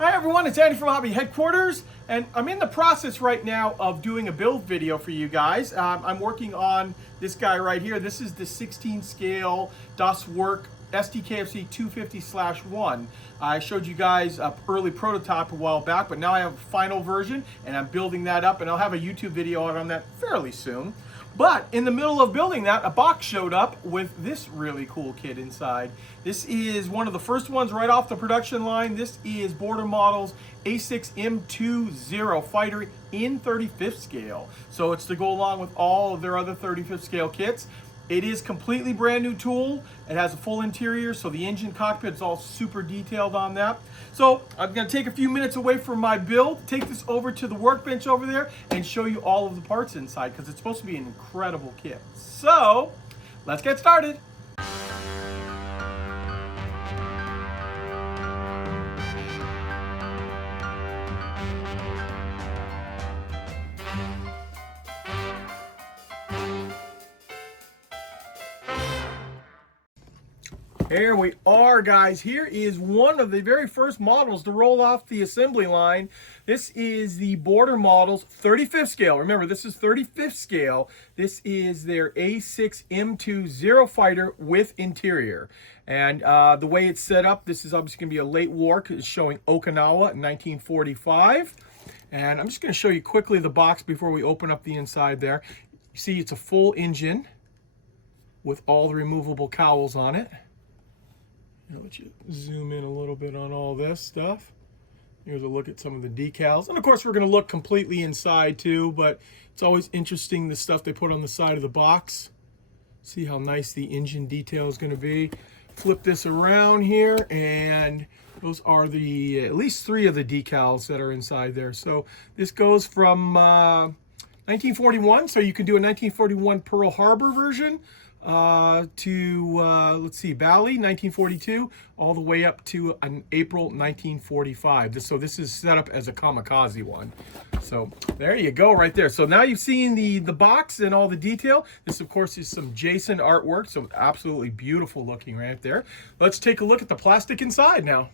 Hi everyone, it's Andy from Hobby Headquarters, and I'm in the process right now of doing a build video for you guys. I'm working on this guy right here. This is the 16 scale Das Werk STKFC 250/1. I showed you guys an early prototype a while back, but now I have a final version and I'm building that up, and I'll have a YouTube video out on that fairly soon. But in the middle of building that, a box showed up with this really cool kit inside. This is one of the first ones right off the production line. This is Border Models A6M2 Zero Fighter in 35th scale. So it's to go along with all of their other 35th scale kits. It is completely brand new tool. It has a full interior, so the engine cockpit is all super detailed on that. So I'm gonna take a few minutes away from my build, take this over to the workbench over there, and show you all of the parts inside, because it's supposed to be an incredible kit. So let's get started. Here we are, guys. Here is one of the very first models to roll off the assembly line. This is the Border Models 35th scale. Remember, this is 35th scale. This is their A6M2 Zero Fighter with interior. And the way it's set up, this is obviously going to be a late war, because it's showing Okinawa in 1945. And I'm just going to show you quickly the box before we open up the inside there. You see, it's a full engine with all the removable cowls on it. I'll let you zoom in a little bit on all this stuff. Here's a look at some of the decals. And of course, we're going to look completely inside too, but it's always interesting the stuff they put on the side of the box. See how nice the engine detail is going to be. Flip this around here, and those are the at least 3 of the decals that are inside there. So this goes from 1941, so you can do a 1941 Pearl Harbor version, to let's see, Bali 1942, all the way up to an April 1945. So this is set up as a kamikaze one. So there you go right there. So now you've seen the box and all the detail. This of course is some Jason artwork, so absolutely beautiful looking right there. Let's take a look at the plastic inside now.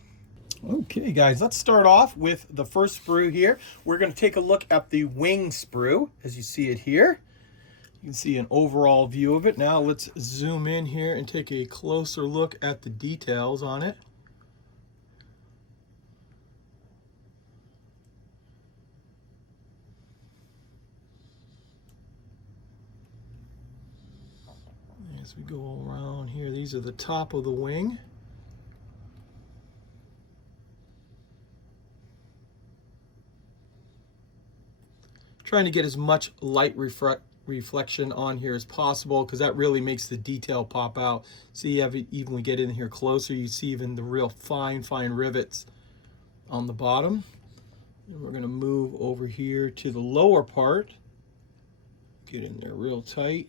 Okay guys, let's start off with the first sprue here. We're going to take a look at the wing sprue as you see it here. You can see an overall view of it. Now let's zoom in here and take a closer look at the details on it. As we go around here, these are the top of the wing. Trying to get as much light reflection on here as possible, because that really makes the detail pop out. See, even we get in here closer, you see even the real fine rivets on the bottom. And we're going to move over here to the lower part, get in there real tight.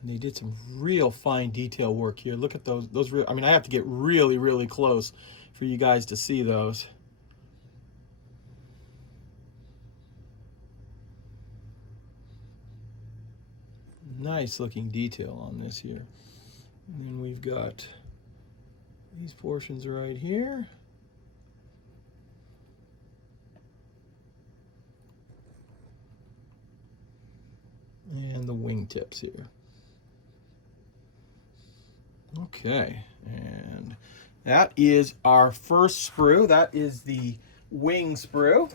And they did some real fine detail work here. Look at those real, I mean, I have to get really close for you guys to see those. Nice looking detail on this here. And then we've got these portions right here. And the wingtips here. Okay, and that is our first sprue. That is the wing sprue.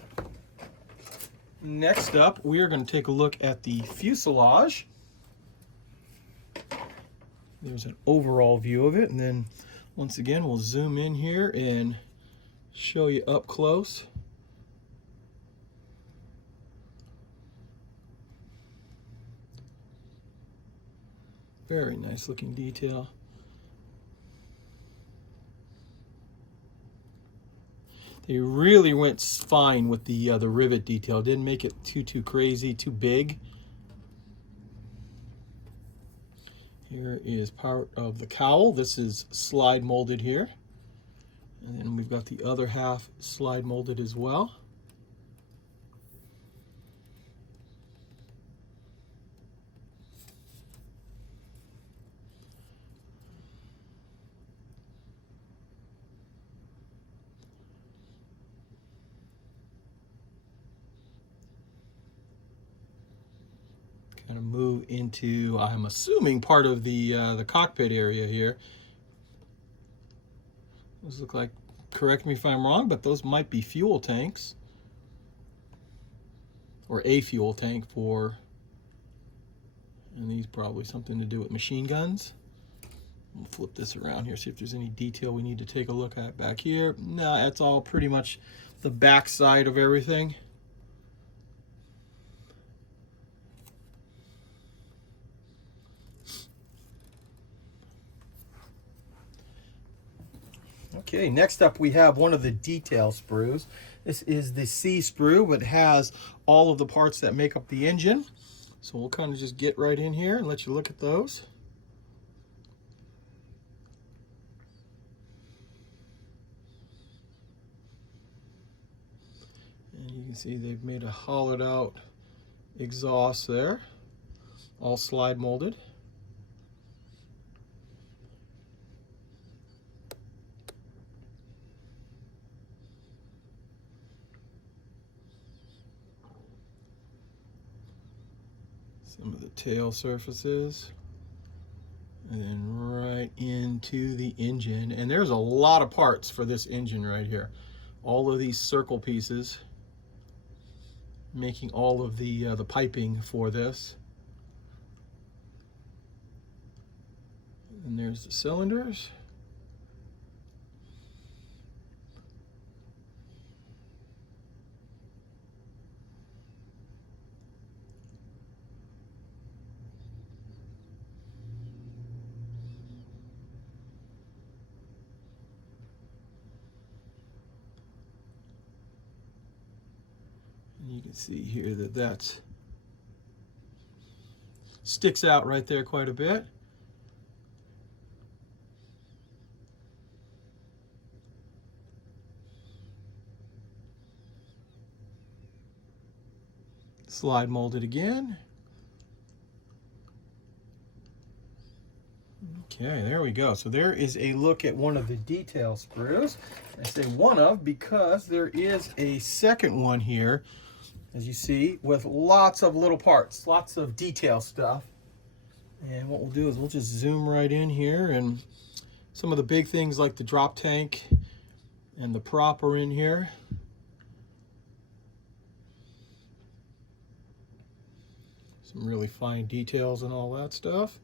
Next up, we are going to take a look at the fuselage. There's an overall view of it, and then once again we'll zoom in here and show you up close. Very nice looking detail. They really went fine with the rivet detail. Didn't make it too crazy, too big. Here is part of the cowl. This is slide molded here. And then we've got the other half slide molded as well. Kind of move into, I'm assuming, part of the cockpit area here. Those look like, correct me if I'm wrong, but those might be fuel tanks. Or a fuel tank for, and these probably something to do with machine guns. We'll flip this around here, see if there's any detail we need to take a look at back here. No, that's all pretty much the back side of everything. Okay, next up we have one of the detail sprues. This is the C sprue, but has all of the parts that make up the engine. So we'll kind of just get right in here and let you look at those. And you can see they've made a hollowed out exhaust there, all slide molded. Some of the tail surfaces, and then right into the engine. And there's a lot of parts for this engine right here. All of these circle pieces making all of the piping for this. And there's the cylinders. You can see here that that sticks out right there quite a bit. Slide molded again. Okay, there we go. So there is a look at one of the detail sprues. I say one of because there is a second one here, as you see, with lots of little parts, lots of detail stuff. And what we'll do is we'll just zoom right in here, and some of the big things like the drop tank and the prop are in here. Some really fine details and all that stuff.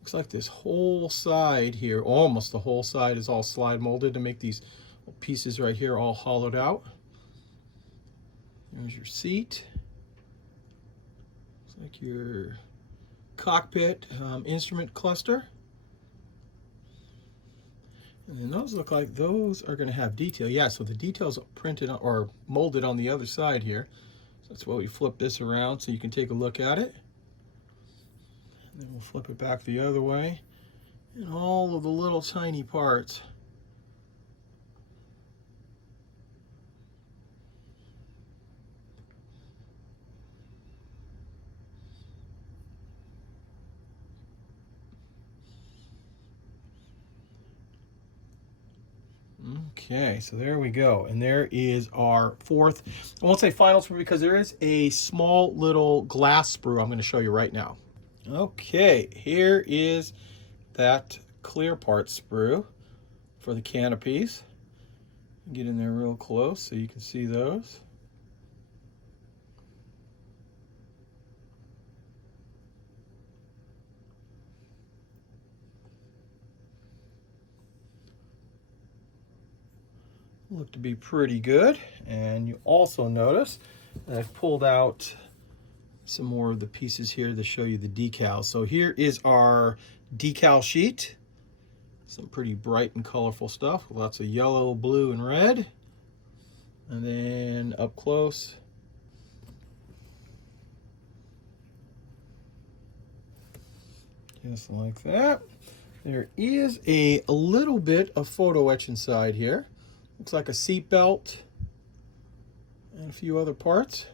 Looks like this whole side here, almost the whole side, is all slide molded to make these pieces right here all hollowed out. There's your seat. Looks like your cockpit instrument cluster. And then those look like those are going to have detail. Yeah, so the details are printed or molded on the other side here. So that's why we flip this around so you can take a look at it. And then we'll flip it back the other way. And all of the little tiny parts. Okay, so there we go. And there is our fourth, I won't say final sprue because there is a small little glass sprue I'm going to show you right now. Okay, here is that clear part sprue for the canopies. Get in there real close so you can see those. Look to be pretty good. And you also notice that I've pulled out some more of the pieces here to show you the decals. So here is our decal sheet. Some pretty bright and colorful stuff. Lots of yellow, blue, and red. And then up close, just like that. There is a little bit of photo etch inside here. Looks like a seat belt and a few other parts.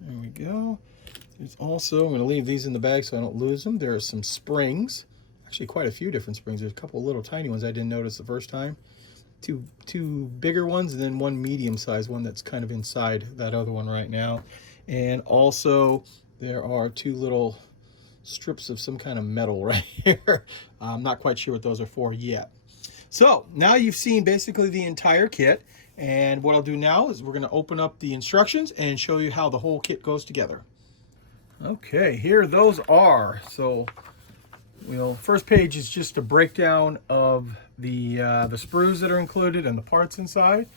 There we go. There's also, I'm going to leave these in the bag so I don't lose them. There are some springs. actually quite a few different springs. There's a couple of little tiny ones I didn't notice the first time. Two bigger ones, and then one medium-sized one that's kind of inside that other one right now. And also there are two little strips of some kind of metal right here. I'm not quite sure what those are for yet. So now you've seen basically the entire kit, and what I'll do now is we're going to open up the instructions and show you how the whole kit goes together. Okay, here those are. So first page is just a breakdown of the sprues that are included and the parts inside.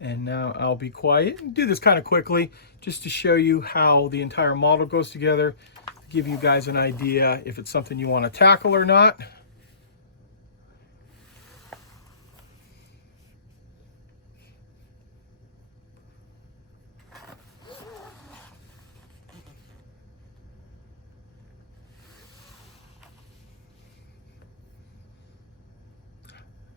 And now I'll be quiet and do this kind of quickly just to show you how the entire model goes together, to give you guys an idea if it's something you want to tackle or not.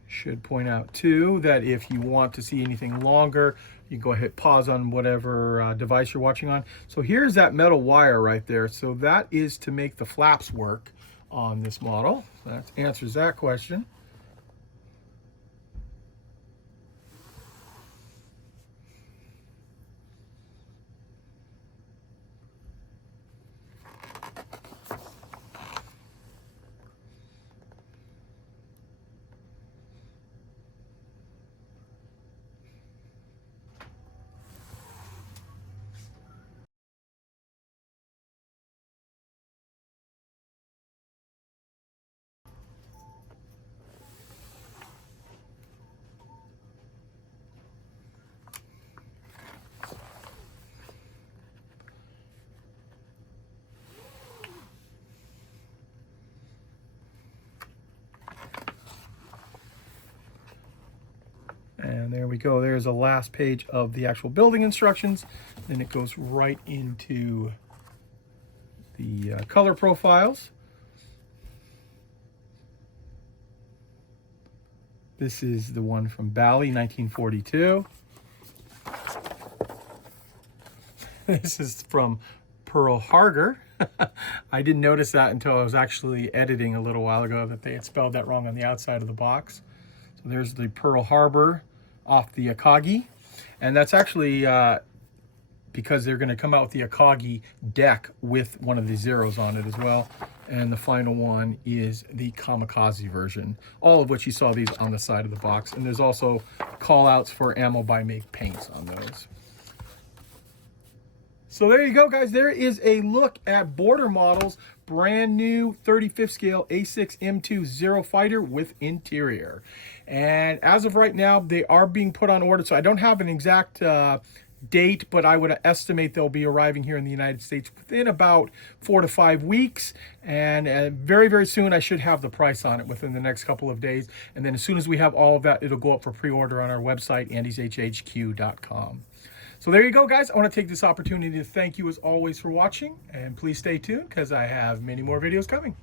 Should point out too that if you want to see anything longer, you go ahead, pause on whatever device you're watching on. So here's that metal wire right there. So that is to make the flaps work on this model. That answers that question. And there we go. There's the last page of the actual building instructions. Then it goes right into the color profiles. This is the one from Bali, 1942. This is from Pearl Harbor. I didn't notice that until I was actually editing a little while ago, that they had spelled that wrong on the outside of the box. So there's the Pearl Harbor off the Akagi. And that's actually because they're going to come out with the Akagi deck with one of the zeros on it as well. And the final one is the Kamikaze version, all of which you saw these on the side of the box. And there's also call outs for Ammo by Make paints on those. So there you go, guys. There is a look at Border Models brand new 35th scale A6M2 Zero Fighter with interior. And as of right now, they are being put on order. So I don't have an exact date, but I would estimate they'll be arriving here in the United States within about 4 to 5 weeks. And very, very soon, I should have the price on it within the next couple of days. And then as soon as we have all of that, it'll go up for pre-order on our website, andyshhq.com. So there you go, guys. I want to take this opportunity to thank you as always for watching, and please stay tuned because I have many more videos coming.